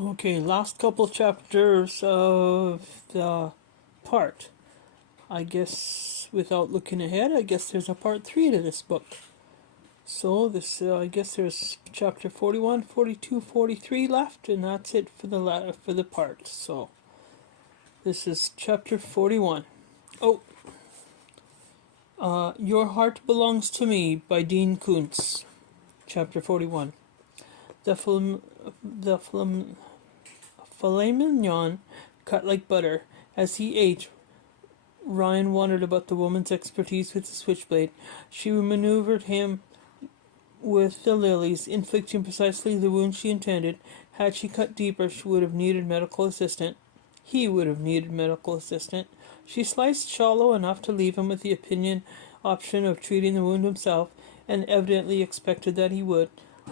Okay, last couple chapters of the part. I guess without looking ahead, I guess there's a part 3 to this book. So I guess there's chapter 41, 42, 43 left, and that's it for the part. So this is chapter 41. Oh, Your Heart Belongs to Me by Dean Koontz. Chapter 41. The filet mignon cut like butter. As he ate, Ryan wondered about the woman's expertise with the switchblade. She maneuvered him with the lilies, inflicting precisely the wound she intended. Had she cut deeper, she would have needed medical assistance. He would have needed medical assistance. She sliced shallow enough to leave him with the option of treating the wound himself, and evidently expected that he would.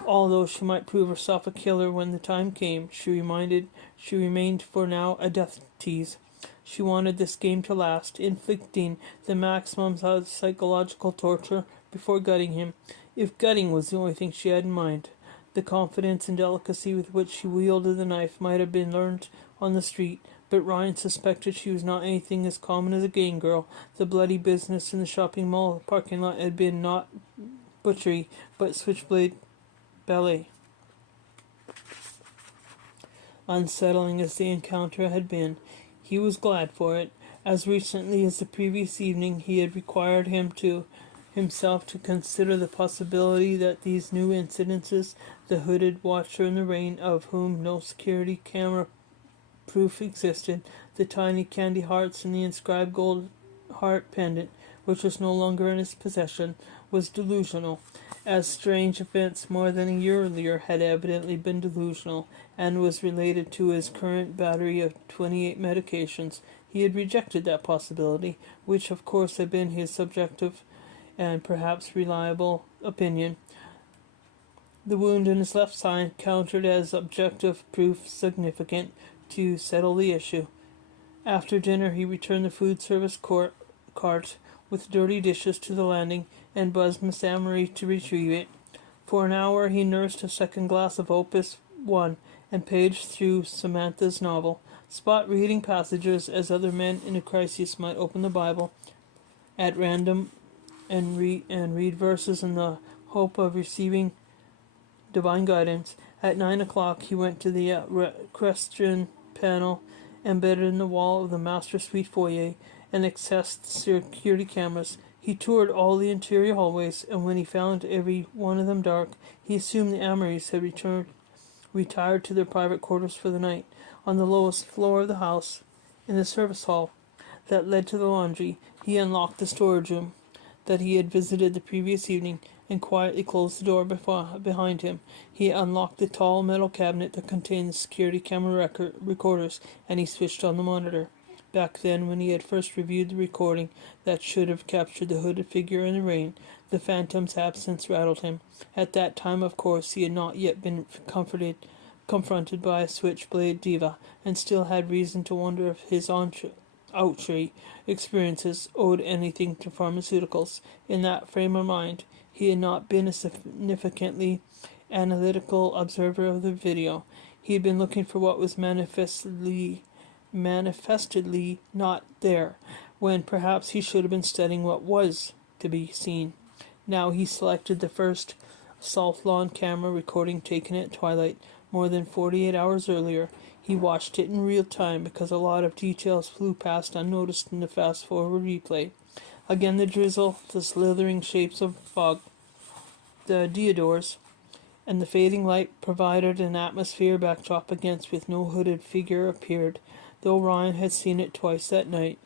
Although she might prove herself a killer when the time came, she remained for now a death tease. She wanted this game to last, inflicting the maximum of psychological torture before gutting him, if gutting was the only thing she had in mind. The confidence and delicacy with which she wielded the knife might have been learned on the street, but Ryan suspected she was not anything as common as a gang girl. The bloody business in the shopping mall parking lot had been not butchery, but switchblade ballet. Unsettling as the encounter had been, he was glad for it. As recently as the previous evening, he had required himself to consider the possibility that these new incidences, the hooded watcher in the rain of whom no security camera proof existed, the tiny candy hearts and the inscribed gold heart pendant, which was no longer in his possession, was delusional, as strange events more than a year earlier had evidently been delusional, and was related to his current battery of 28 medications. He had rejected that possibility, which of course had been his subjective and perhaps reliable opinion. The wound in his left side countered as objective proof significant to settle the issue. After dinner he returned the food service cart with dirty dishes to the landing and buzzed Miss Amory to retrieve it. For an hour he nursed a second glass of Opus 1 and paged through Samantha's novel, spot reading passages as other men in a crisis might open the Bible at random and read verses in the hope of receiving divine guidance. At 9 o'clock he went to the question panel embedded in the wall of the master suite foyer and accessed security cameras. He toured all the interior hallways, and when he found every one of them dark, he assumed the Amorys had retired to their private quarters for the night. On the lowest floor of the house, in the service hall that led to the laundry, he unlocked the storage room that he had visited the previous evening and quietly closed the door behind him. He unlocked the tall metal cabinet that contained the security camera recorders, and he switched on the monitor. Back then, when he had first reviewed the recording that should have captured the hooded figure in the rain, the phantom's absence rattled him. At that time, of course, he had not yet been confronted by a switchblade diva, and still had reason to wonder if his outre experiences owed anything to pharmaceuticals. In that frame of mind, he had not been a significantly analytical observer of the video. He had been looking for what was manifestly not there, when perhaps he should have been studying what was to be seen. Now he selected the first South Lawn camera recording taken at twilight more than 48 hours earlier. He watched it in real time because a lot of details flew past unnoticed in the fast-forward replay. Again the drizzle, the slithering shapes of fog, the deodars, and the fading light provided an atmosphere backdrop against which no hooded figure appeared, though Ryan had seen it twice that night.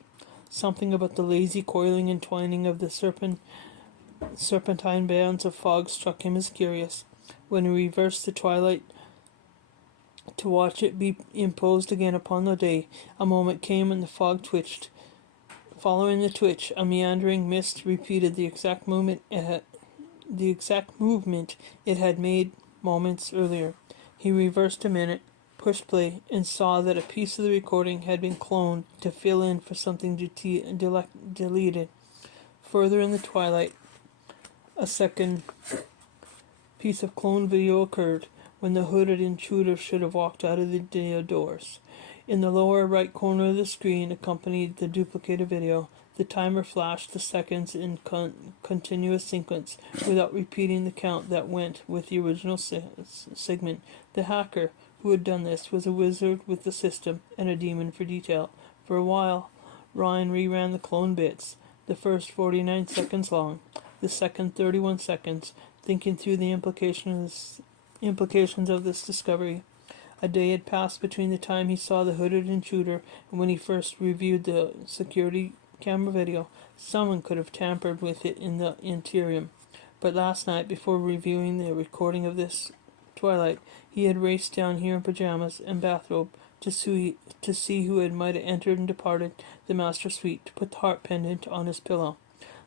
Something about the lazy coiling and twining of the serpentine bands of fog struck him as curious. When he reversed the twilight to watch it be imposed again upon the day, a moment came when the fog twitched. Following the twitch, a meandering mist repeated the exact movement it had made moments earlier. He reversed a minute, pushed play, and saw that a piece of the recording had been cloned to fill in for something deleted. Further in the twilight, a second piece of cloned video occurred. when the hooded intruder should have walked out of the doors. In the lower right corner of the screen accompanied the duplicated video. The timer flashed the seconds in continuous sequence without repeating the count that went with the original segment. The hacker who had done this was a wizard with the system and a demon for detail. For a while, Ryan reran the clone bits, the first 49 seconds long, the second 31 seconds, thinking through the implications of this discovery. A day had passed between the time he saw the hooded intruder and when he first reviewed the security camera video. Someone could have tampered with it in the interim. But last night, before reviewing the recording of this twilight, he had raced down here in pajamas and bathrobe to see who might have entered and departed the master suite to put the heart pendant on his pillow.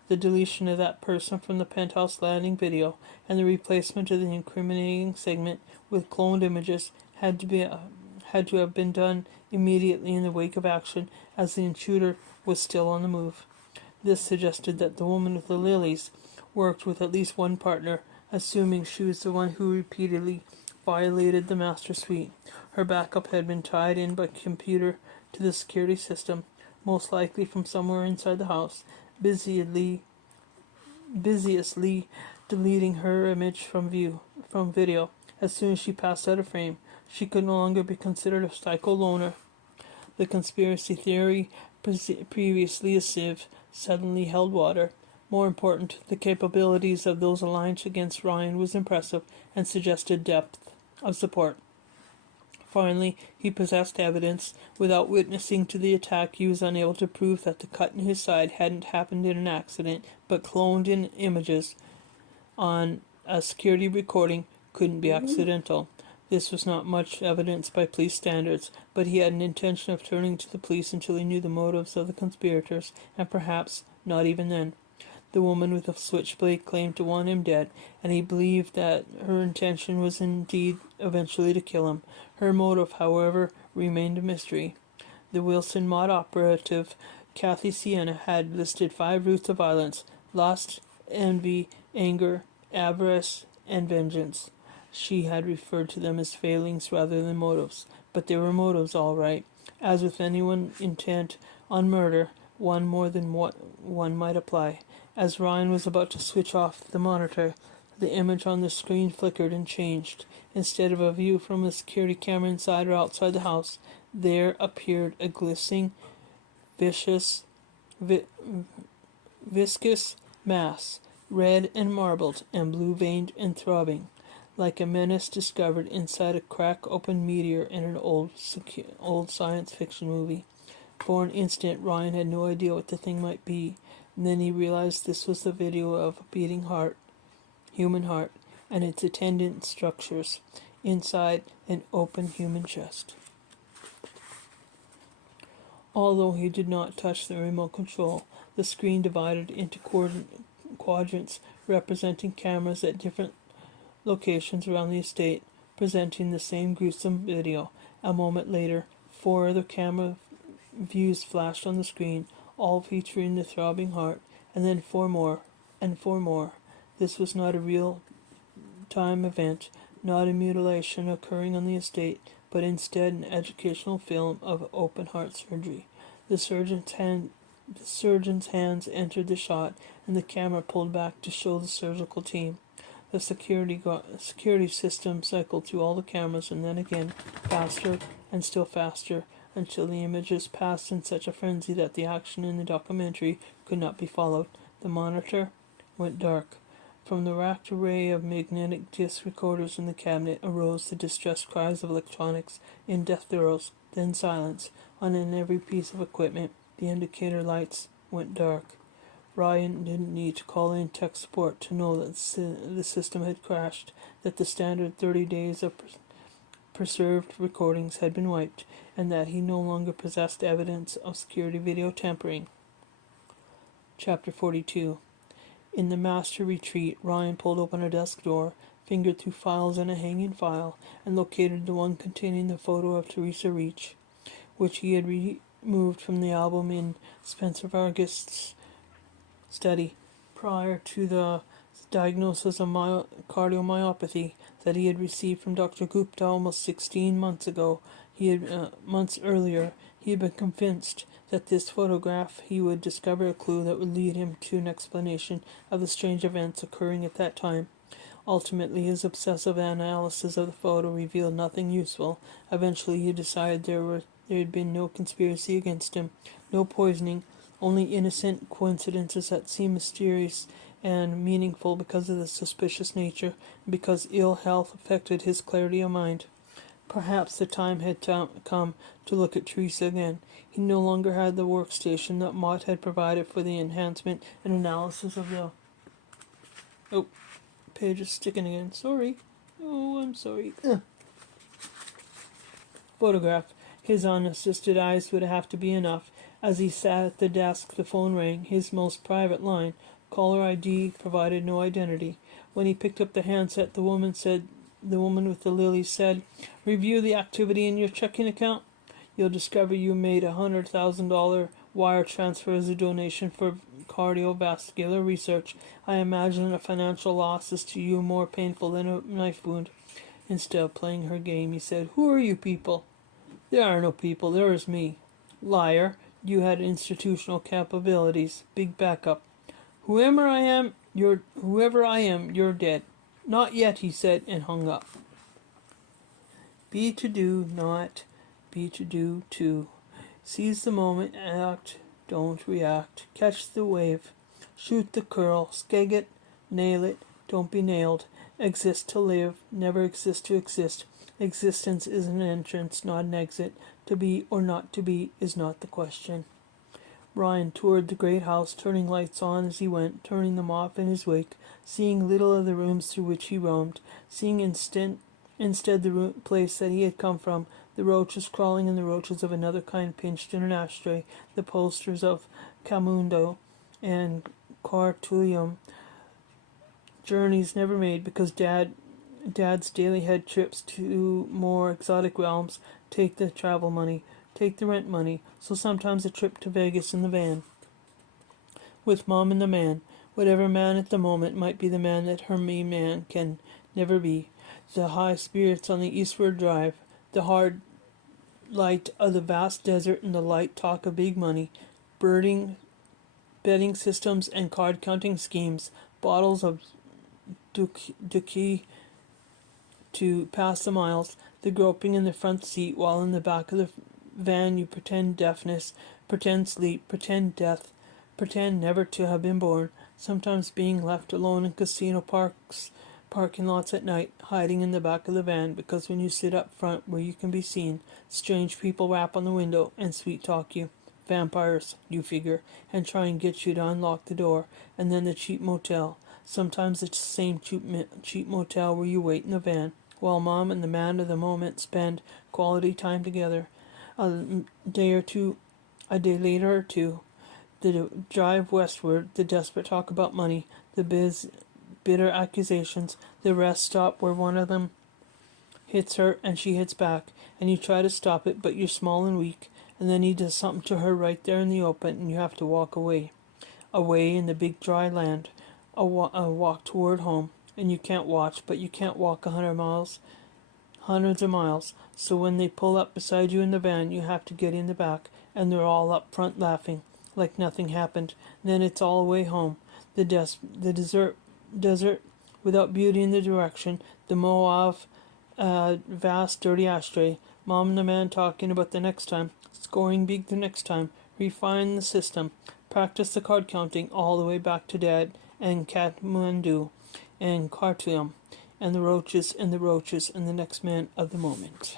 The deletion of that person from the penthouse landing video and the replacement of the incriminating segment with cloned images had to have been done immediately in the wake of action, as the intruder was still on the move. This suggested that the woman with the lilies worked with at least one partner, assuming she was the one who repeatedly violated the master suite. Her backup had been tied in by computer to the security system, most likely from somewhere inside the house, busyously deleting her image from video. As soon as she passed out of frame, she could no longer be considered a psycho loner. The conspiracy theory, previously a sieve, suddenly held water. More important, the capabilities of those aligned against Ryan was impressive and suggested depth of support. Finally, he possessed evidence. Without witnessing to the attack, he was unable to prove that the cut in his side hadn't happened in an accident, but cloned in images on a security recording couldn't be accidental. This was not much evidence by police standards, but he had an intention of turning to the police until he knew the motives of the conspirators, and perhaps not even then. The woman with the switchblade claimed to want him dead, and he believed that her intention was indeed eventually to kill him. Her motive, however, remained a mystery. The Wilson Mott operative, Kathy Sienna, had listed 5 roots of violence: lust, envy, anger, avarice, and vengeance. She had referred to them as failings rather than motives, but they were motives all right. As with anyone intent on murder, one more than one might apply. As Ryan was about to switch off the monitor, the image on the screen flickered and changed. Instead of a view from a security camera inside or outside the house, there appeared a glistening, viscous mass, red and marbled and blue-veined and throbbing, like a menace discovered inside a crack-open meteor in an old science fiction movie. For an instant, Ryan had no idea what the thing might be, and then he realized this was the video of a beating heart, human heart, and its attendant structures inside an open human chest. Although he did not touch the remote control, the screen divided into quadrants representing cameras at different locations around the estate, presenting the same gruesome video. A moment later, 4 other camera views flashed on the screen, all featuring the throbbing heart, and then 4 more, and 4 more. This was not a real-time event, not a mutilation occurring on the estate, but instead an educational film of open heart surgery. The surgeon's hands entered the shot, and the camera pulled back to show the surgical team. The security system cycled through all the cameras, and then again, faster and still faster, until the images passed in such a frenzy that the action in the documentary could not be followed. The monitor went dark. From the racked array of magnetic disc recorders in the cabinet arose the distressed cries of electronics in death throes, then silence. On every piece of equipment, the indicator lights went dark. Ryan didn't need to call in tech support to know that the system had crashed, that the standard 30 days of preserved recordings had been wiped, and that he no longer possessed evidence of security video tampering. Chapter 42. In the master retreat, Ryan pulled open a desk door, fingered through files in a hanging file, and located the one containing the photo of Teresa Reach, which he had removed from the album in Spencer Vargas' study. Prior to the diagnosis of cardiomyopathy that he had received from Dr. Gupta almost 16 months ago. Months earlier, he had been convinced that this photograph he would discover a clue that would lead him to an explanation of the strange events occurring at that time. Ultimately, his obsessive analysis of the photo revealed nothing useful. Eventually, he decided there had been no conspiracy against him, no poisoning, only innocent coincidences that seemed mysterious and meaningful because of the suspicious nature, and because ill health affected his clarity of mind. Perhaps the time had come to look at Teresa again. He no longer had the workstation that Mott had provided for the enhancement and analysis of the... Oh, page is sticking again. Sorry. Oh, I'm sorry. Photograph. His unassisted eyes would have to be enough. As he sat at the desk, the phone rang, his most private line. Caller ID provided no identity. When he picked up the handset, the woman with the lilies said, "Review the activity in your checking account. You'll discover you made $100,000 wire transfer as a donation for cardiovascular research. I imagine a financial loss is to you more painful than a knife wound." Instead of playing her game, he said, "Who are you people?" "There are no people, there is me." "Liar, you had institutional capabilities, big backup." Whoever I am, you're dead." "Not yet," he said, and hung up. Be to do, not be to do, too. Seize the moment, act, don't react. Catch the wave, shoot the curl, skeg it, nail it, don't be nailed. Exist to live, never exist to exist. Existence is an entrance, not an exit. To be or not to be is not the question. Ryan toured the great house, turning lights on as he went, turning them off in his wake, seeing little of the rooms through which he roamed, seeing instead the place that he had come from, the roaches crawling in the roaches of another kind pinched in an ashtray, the posters of Camundo and Cartulium. Journeys never made because Dad's daily head trips to more exotic realms take the travel money, take the rent money, so sometimes a trip to Vegas in the van. With Mom and the man, whatever man at the moment might be the man that her me man can never be. The high spirits on the eastward drive, the hard light of the vast desert and the light talk of big money, betting systems and card-counting schemes, bottles of Duki to pass the miles, the groping in the front seat while in the back of the van you pretend deafness, pretend sleep, pretend death, pretend never to have been born, sometimes being left alone in casino parking lots at night, hiding in the back of the van because when you sit up front where you can be seen, strange people rap on the window and sweet talk you. Vampires, you figure, and try and get you to unlock the door, and then the cheap motel. Sometimes it's the same cheap motel where you wait in the van, while Mom and the man of the moment spend quality time together. A day later or two, the drive westward, the desperate talk about money, the bitter accusations, the rest stop where one of them hits her and she hits back, and you try to stop it, but you're small and weak, and then he does something to her right there in the open, and you have to walk away. Away in the big dry land, a walk toward home, and you can't watch, but you can't walk hundreds of miles, so when they pull up beside you in the van, you have to get in the back, and they're all up front laughing, like nothing happened. Then it's all away home. The desert, without beauty in the direction, the Moab, vast dirty ashtray, Mom and the man talking about the next time, scoring big the next time, refine the system, practice the card counting all the way back to Dad and Kathmandu and Khartoum, and the roaches and the next man of the moment.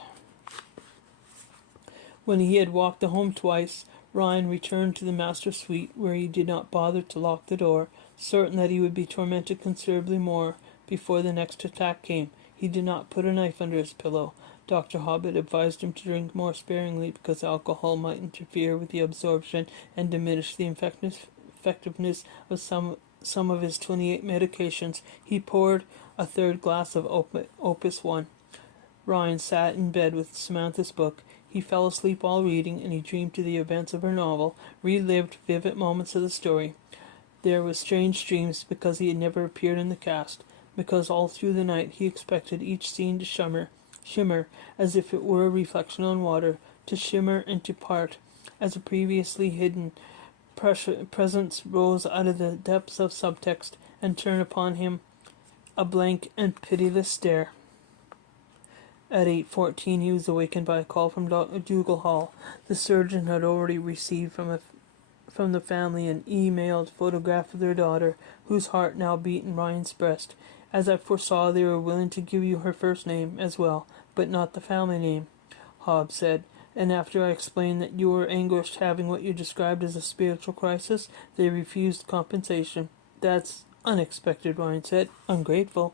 When he had walked the home twice, Ryan returned to the master suite, where he did not bother to lock the door, certain that he would be tormented considerably more before the next attack came. He did not put a knife under his pillow. Dr. Hobbit advised him to drink more sparingly because alcohol might interfere with the absorption and diminish the effectiveness of some of his 28 medications. He poured a third glass of Opus 1. Ryan sat in bed with Samantha's book. He fell asleep while reading, and he dreamed of the events of her novel, relived vivid moments of the story. There was strange dreams because he had never appeared in the cast, because all through the night he expected each scene to shimmer as if it were a reflection on water, to shimmer and to part, as a previously hidden presence rose out of the depths of subtext and turned upon him a blank and pitiless stare. At 8:14 he was awakened by a call from Dougal Hall. The surgeon had already received from the family an emailed photograph of their daughter, whose heart now beat in Ryan's breast. As I foresaw, they were willing to give you her first name as well, but not the family name, Hobbs said. And after I explained that you were anguished having what you described as a spiritual crisis, they refused compensation. That's unexpected, Ryan said. Ungrateful.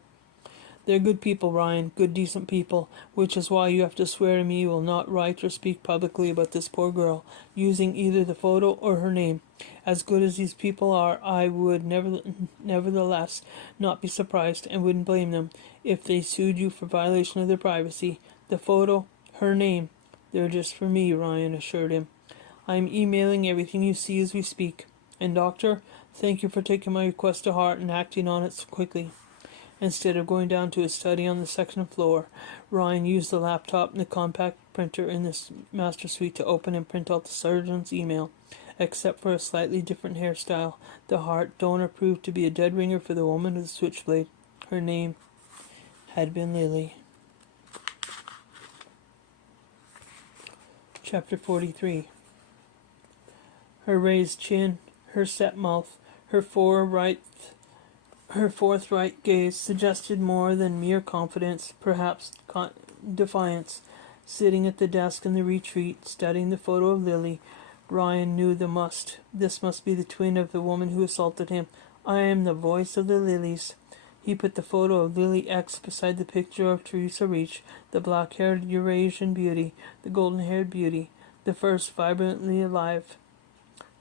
They're good people, Ryan, good decent people, which is why you have to swear to me you will not write or speak publicly about this poor girl, using either the photo or her name. As good as these people are, I would nevertheless not be surprised, and wouldn't blame them, if they sued you for violation of their privacy. The photo, her name, they're just for me, Ryan assured him. I'm emailing everything you see as we speak. And Doctor, thank you for taking my request to heart and acting on it so quickly. Instead of going down to his study on the second floor, Ryan used the laptop and the compact printer in the master suite to open and print out the surgeon's email. Except for a slightly different hairstyle, the heart donor proved to be a dead ringer for the woman with the switchblade. Her name had been Lily. Chapter 43. Her raised chin, her set mouth, her forthright gaze suggested more than mere confidence, perhaps defiance. Sitting at the desk in the retreat, studying the photo of Lily, Ryan knew this must be the twin of the woman who assaulted him. I am the voice of the lilies. He put the photo of Lily X beside the picture of Teresa Reach, the black-haired Eurasian beauty, the golden-haired beauty, the first vibrantly alive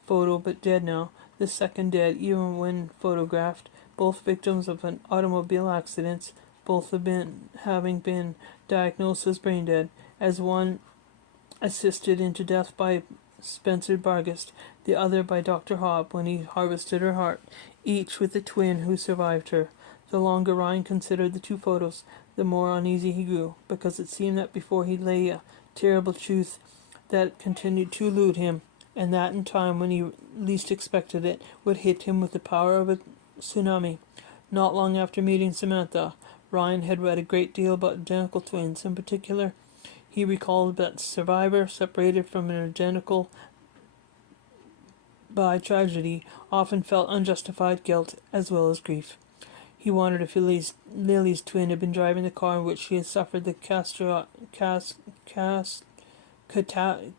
photo but dead now, the second dead even when photographed, both victims of an automobile accident, both having been diagnosed as brain dead, as one assisted into death by Spencer Bargast, the other by Dr. Hobb when he harvested her heart, each with a twin who survived her. The longer Ryan considered the two photos, the more uneasy he grew, because it seemed that before he lay a terrible truth that continued to elude him, and that in time when he least expected it would hit him with the power of a tsunami. Not long after meeting Samantha, Ryan had read a great deal about identical twins. In particular, he recalled that the survivor, separated from an identical by tragedy, often felt unjustified guilt as well as grief. He wondered if Lily's twin had been driving the car in which she had suffered the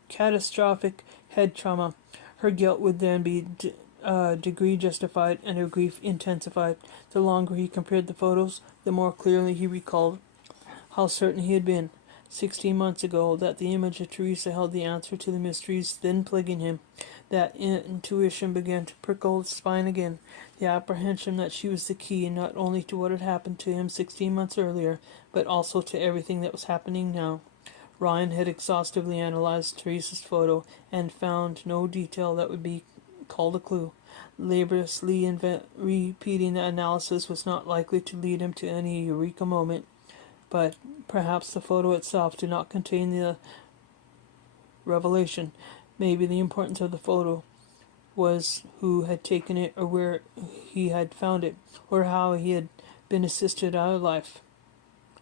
catastrophic head trauma. Her guilt would then be degree justified and her grief intensified. The longer he compared the photos, the more clearly he recalled how certain he had been 16 months ago that the image of Teresa held the answer to the mysteries then plaguing him. That intuition began to prickle his spine again, the apprehension that she was the key not only to what had happened to him 16 months earlier, but also to everything that was happening now. Ryan had exhaustively analyzed Teresa's photo and found no detail that would be called a clue. Laboriously repeating the analysis was not likely to lead him to any eureka moment, but perhaps the photo itself did not contain the revelation. Maybe the importance of the photo was who had taken it, or where he had found it, or how he had been assisted out of life,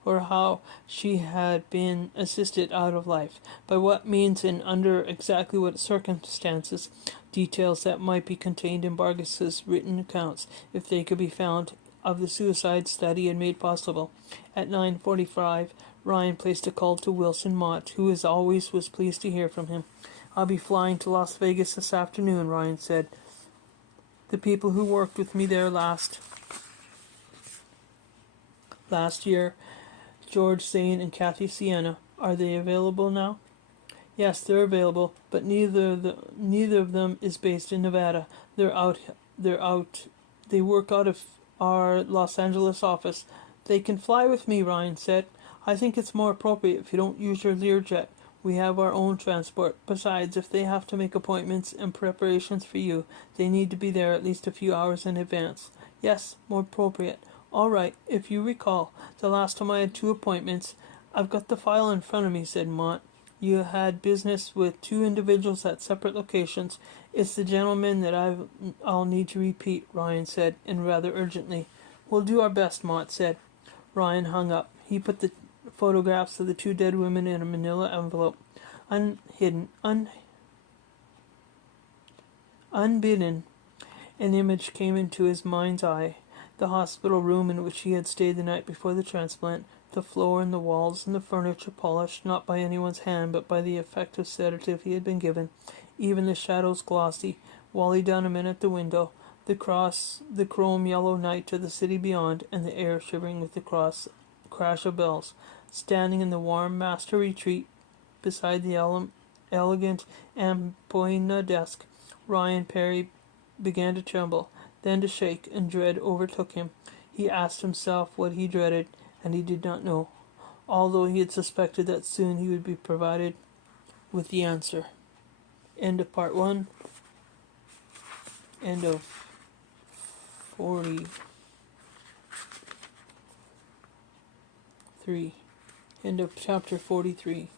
or how she had been assisted out of life, by what means and under exactly what circumstances, details that might be contained in Bargast's written accounts, if they could be found, of the suicides that he had made possible. At 9:45, Ryan placed a call to Wilson Mott, who as always was pleased to hear from him. I'll be flying to Las Vegas this afternoon, Ryan said. The people who worked with me there last year, George Zane and Kathy Sienna, are they available now? Yes, they're available, but neither of them is based in Nevada. They're out. They work out of our Los Angeles office. They can fly with me, Ryan said. I think it's more appropriate if you don't use your Learjet. We have our own transport. Besides, if they have to make appointments and preparations for you, they need to be there at least a few hours in advance. Yes, more appropriate. All right, if you recall, the last time I had 2 appointments. I've got the file in front of me, said Mont. You had business with 2 individuals at separate locations. It's the gentleman that I'll need to repeat, Ryan said, and rather urgently. We'll do our best, Mont said. Ryan hung up. He put the photographs of the 2 dead women in a manila envelope. Unbidden, an image came into his mind's eye. The hospital room in which he had stayed the night before the transplant, the floor and the walls and the furniture polished, not by anyone's hand, but by the effective sedative he had been given, even the shadows glossy, Wally Dunham at the window, the chrome yellow night of the city beyond, and the air shivering with the crash of bells. Standing in the warm master retreat beside the elegant Ampoina desk, Ryan Perry began to tremble, then to shake, and dread overtook him. He asked himself what he dreaded, and he did not know, although he had suspected that soon he would be provided with the answer. End of part 1. End of 43. End of chapter 43.